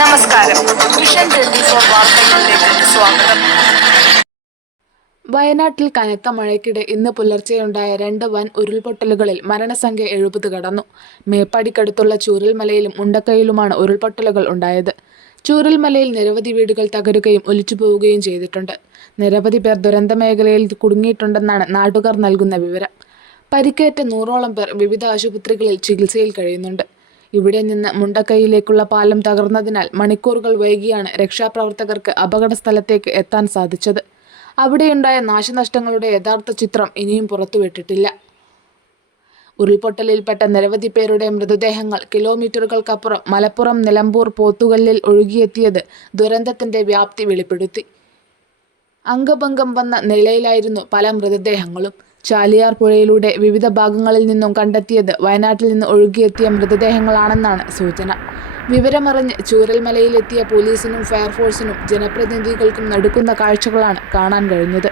നമസ്കാരം. വിഷൻ 24 വാർത്തകളിലേക്ക് സ്വാഗതം. വയനാട്ടിൽ കനത്ത മഴയ്ക്കിടെ ഇന്ന് പുലർച്ചെയുണ്ടായ 2 വൻ ഉരുൾപൊട്ടലുകളിൽ മരണസംഖ്യ 70 കടന്നു. മേപ്പാടിക്കടുത്തുള്ള ചൂരൽമലയിലും മുണ്ടക്കയിലുമാണ് ഉരുൾപൊട്ടലുകൾ ഉണ്ടായത്. ചൂരൽമലയിൽ നിരവധി വീടുകൾ തകരുകയും ഒലിച്ചുപോവുകയും ചെയ്തിട്ടുണ്ട്. നിരവധി പേർ ദുരന്തമേഖലയിൽ കുടുങ്ങിയിട്ടുണ്ടെന്നാണ് നാട്ടുകാർ നൽകുന്ന വിവരം. പരിക്കേറ്റ 100ഓളം പേർ വിവിധ ആശുപത്രികളിൽ ചികിത്സയിൽ കഴിയുന്നുണ്ട്. ഇവിടെ നിന്ന് മുണ്ടക്കയിലേക്കുള്ള പാലം തകർന്നതിനാൽ മണിക്കൂറുകൾ വൈകിയാണ് രക്ഷാപ്രവർത്തകർക്ക് അപകട സ്ഥലത്തേക്ക് എത്താൻ സാധിച്ചത്. അവിടെയുണ്ടായ നാശനഷ്ടങ്ങളുടെ യഥാർത്ഥ ചിത്രം ഇനിയും പുറത്തുവിട്ടിട്ടില്ല. ഉരുൾപൊട്ടലിൽപ്പെട്ട നിരവധി പേരുടെ മൃതദേഹങ്ങൾ കിലോമീറ്ററുകൾക്കപ്പുറം മലപ്പുറം നിലമ്പൂർ പോത്തുകല്ലിൽ ഒഴുകിയെത്തിയത് ദുരന്തത്തിന്റെ വ്യാപ്തി വെളിപ്പെടുത്തി. അംഗഭംഗം വന്ന നിലയിലായിരുന്നു പല മൃതദേഹങ്ങളും. ചാലിയാർ പുഴയിലൂടെ വിവിധ ഭാഗങ്ങളിൽ നിന്നും കണ്ടെത്തിയത് വയനാട്ടിൽ നിന്ന് ഒഴുകിയെത്തിയ മൃതദേഹങ്ങളാണെന്നാണ് സൂചന. വിവരമറിഞ്ഞ് ചൂരൽമലയിലെത്തിയ പോലീസിനും ഫയർഫോഴ്സിനും ജനപ്രതിനിധികൾക്കും നടുക്കുന്ന കാഴ്ചകളാണ് കാണാൻ കഴിഞ്ഞത്.